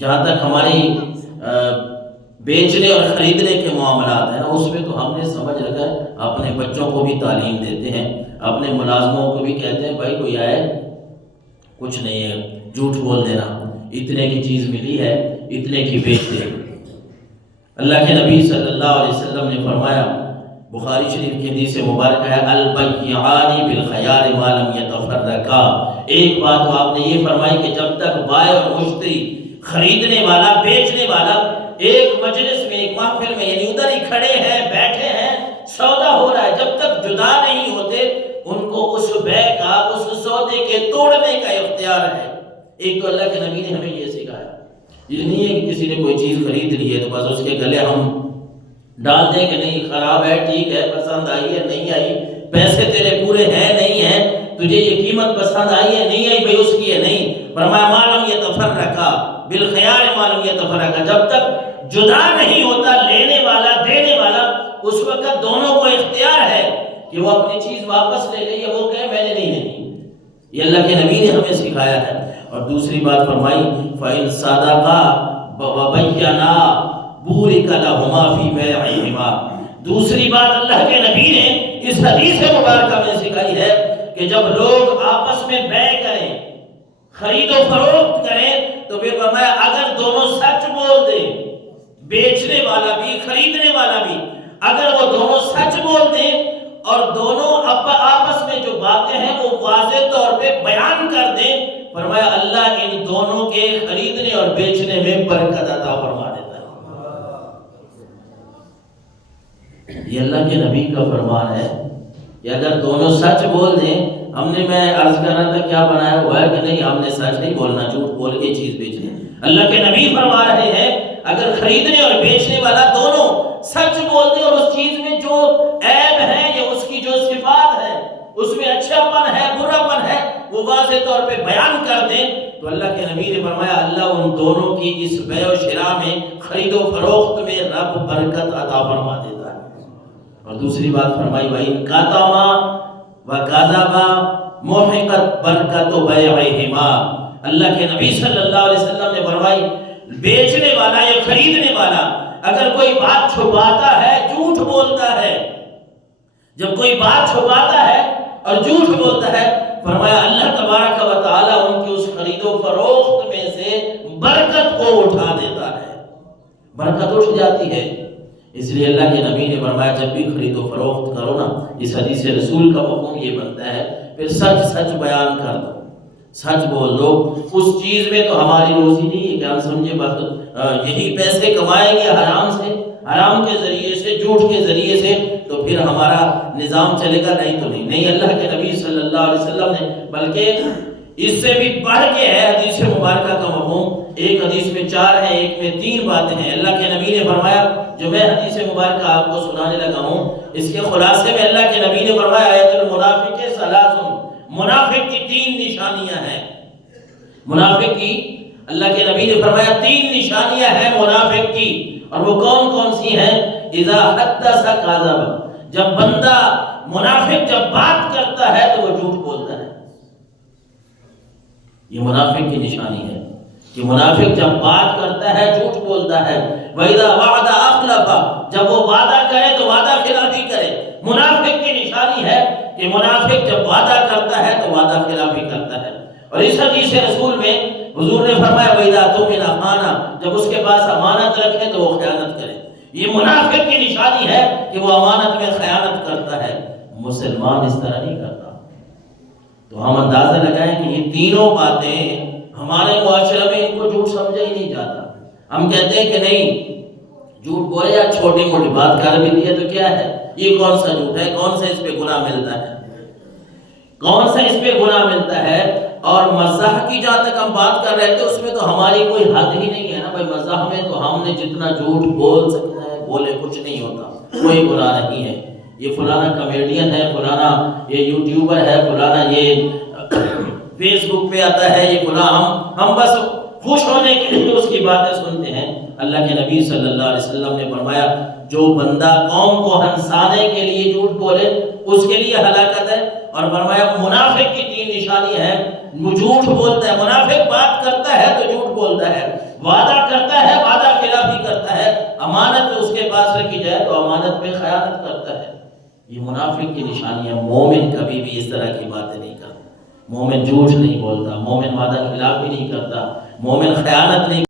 جہاں تک ہماری بیچنے اور خریدنے کے معاملات ہیں نا، اس میں تو ہم نے سمجھ رکھا ہے، اپنے بچوں کو بھی تعلیم دیتے ہیں، اپنے ملازموں کو بھی کہتے ہیں بھائی کوئی آئے کچھ نہیں ہے، جھوٹ بول دینا، اتنے کی چیز ملی ہے اتنے کی بیچ دے۔ اللہ کے نبی صلی اللہ علیہ وسلم نے فرمایا، بخاری شریف کی حدیث مبارکہ ہے، البیعان بالخیار ما لم یتفرقا۔ ایک بات تو آپ نے یہ فرمائی کہ جب تک بائع اور مشتری، خریدنے والا بیچنے والا ایک مجلس میں، ایک محفل میں، یعنی ادھر ہی کھڑے ہیں بیٹھے ہیں، سودا ہو رہا ہے، جب تک جدا نہیں ہوتے ان کو اس بیع کا، اس سودے کے توڑنے کا اختیار ہے۔ ایک تو اللہ کے نبی نے ہمیں یہ سکھایا، یہ نہیں ہے کہ کسی نے کوئی چیز خرید لی ہے تو بس اس کے گلے ہم ڈال دیں کہ نہیں خراب ہے، ٹھیک ہے، پسند آئی ہے نہیں آئی، پیسے تیرے پورے ہیں نہیں ہیں، تجھے یہ قیمت پسند آئی ہے نہیں آئی، بھئی اس کی ہے نہیں۔ فرمایا ما لم یتفرقا بالخیار ما لم یتفرقا، جب تک جدا نہیں ہوتا لینے والا دینے والا، اس وقت دونوں کو اختیار ہے کہ وہ اپنی چیز واپس لے لے یا وہ کہے میں نے نہیں۔ یہ اللہ کے نبی نے ہمیں سکھایا ہے۔ اور دوسری بات فرمائی فَإِن صَدَقَا وَبَيَّنَا بُورِكَ لَهُمَا فِي بَيْعِهِمَا۔ دوسری بات اللہ کے نبی نے اس حدیث مبارکہ میں سکھائی ہے کہ جب لوگ آپس میں بیع کریں، خرید و فروخت کریں، تو پھر فرمایا اگر دونوں سچ بول دیں، بیچنے والا بھی خریدنے والا بھی، اگر وہ دونوں سچ بول دیں اور دونوں آپس میں جو باتیں ہیں وہ واضح طور پہ بیان کر دیں، فرمایا اللہ ان دونوں کے خریدنے اور بیچنے میں برکت عطا فرما دیتا ہے۔ یہ اللہ کے نبی کا فرمان ہے کہ اگر دونوں سچ بول دیں، ہم نے، میں عرض کر رہا تھا کیا بنایا ہوا ہے کہ نہیں ہم نے سچ نہیں بولنا، جھوٹ بول کے چیز بیچنی۔ اللہ کے نبی فرما رہے ہیں اگر خریدنے اور بیچنے والا دونوں سچ بول دیں اور اس چیز میں جو عیب ہے یا اس کی جو صفات ہے، اس میں اچھا پن ہے برا پن ہے، وہ واضح طور پہ بیان کر دیں، تو اللہ کے نبی نے فرمایا اللہ ان دونوں کی اس بیع و شراء میں، خرید و فروخت میں رب برکت عطا فرما دیتا ہے۔ اور دوسری بات فرمائی وَإِن كَتَمَا وَكَذَبَا مُحِقَتْ بَرْكَتُ بَيْعِهِمَا۔ اللہ کے نبی صلی اللہ علیہ وسلم نے فرمائی بیچنے والا یا خریدنے والا اگر کوئی بات چھپاتا ہے، جھوٹ بولتا ہے، جب کوئی بات چھپاتا ہے اور جھوٹ بولتا ہے، فرمایا اللہ تبارک و تعالیٰ ان کی اس خرید و فروخت میں سے برکت کو اٹھا دیتا ہے، برکت اٹھ جاتی ہے۔ اس لیے اللہ کے نبی نے فرمایا جب بھی خرید و فروخت کرو نا، اس حدیث رسول کا مفہوم یہ بنتا ہے پھر سچ سچ بیان کر دو، سچ بول دو۔ اس چیز میں تو ہماری روزی نہیں ہے کہ ہم سمجھے بس یہی پیسے کمائیں گے حرام سے، حرام کے ذریعے سے، جھوٹ کے ذریعے سے، تو پھر ہمارا نظام چلے گا، نہیں تو نہیں۔ نہیں، اللہ کے نبی صلی اللہ علیہ وسلم نے بلکہ اس سے بھی بڑھ کے ہے حدیث مبارکہ کا مفہوم۔ ایک حدیث میں 4 ہیں، ایک میں 3 باتیں ہیں۔ اللہ کے نبی نے فرمایا، جو میں حدیث مبارکہ آپ کو سنانے لگا ہوں، اس کے خلاصے میں اللہ کے نبی نے فرمایا آیت المنافق ثلاث، منافق کی 3 نشانیاں ہیں۔ منافق کی اللہ کے نبی نے فرمایا 3 نشانیاں ہیں منافق کی، اور وہ کون کون سی ہیں؟ اذا حدث کذب، جب بندہ منافق جب بات کرتا ہے تو وہ جھوٹ بولتا ہے۔ یہ منافق کی نشانی ہے کہ منافق جب بات کرتا ہے جھوٹ بولتا ہے۔ وَإِذَا وَعَدَ أَخْلَفَ، جب وہ وعدہ کرے تو وعدہ خلافی کرے۔ منافق کی نشانی ہے کہ منافق جب وعدہ کرتا ہے تو وعدہ خلافی کرتا ہے۔ اور اس حدیث رسول میں حضور نے فرمایا وَإِذَا تُؤْمِنَ خَانَ، جب اس کے پاس امانت رکھے تو وہ خیانت کرے۔ یہ منافق کی نشانی ہے کہ وہ امانت میں خیانت کرتا ہے۔ مسلمان اس طرح نہیں کرتا۔ تو ہم اندازہ لگائیں کہ یہ تینوں باتیں ہمارے معاشرے میں ان کو جھوٹ سمجھا ہی نہیں جاتا۔ ہم کہتے ہیں کہ نہیں جھوٹ بولے یا چھوٹی موٹی بات کر بھی دی ہے تو کیا ہے، یہ کون سا جھوٹ ہے، کون سا اس پہ گناہ ملتا ہے، کون سا اس پہ گناہ ملتا ہے۔ اور مزاح کی جہاں تک ہم بات کر رہے تھے اس میں تو ہماری کوئی حد ہی نہیں ہے نا بھائی، مزاح میں تو ہم نے جتنا جھوٹ بول سکتا ہے بولے، کچھ نہیں ہوتا، کوئی گناہ نہیں ہے۔ یہ فلانا کامیڈین ہے، فلانا یہ یوٹیوبر ہے، فلانا یہ فیس بک پہ آتا ہے، یہ فلانا، ہم بس خوش ہونے کے لیے اس کی باتیں سنتے ہیں۔ اللہ کے نبی صلی اللہ علیہ وسلم نے فرمایا جو بندہ قوم کو ہنسانے کے لیے جھوٹ بولے اس کے لیے ہلاکت ہے۔ اور فرمایا منافق کی 3 نشانی ہے، جھوٹ بولتا ہے، منافق بات کرتا ہے تو جھوٹ بولتا ہے، وعدہ کرتا ہے وعدہ خلافی کرتا ہے، امانت اس کے پاس رکھی جائے تو امانت پہ خیانت کرتا ہے۔ یہ منافق کی نشانی ہے۔ مومن کبھی بھی اس طرح کی باتیں نہیں کرتا، مومن جھوٹ نہیں بولتا، مومن وعدہ خلافی نہیں کرتا، مومن خیانت نہیں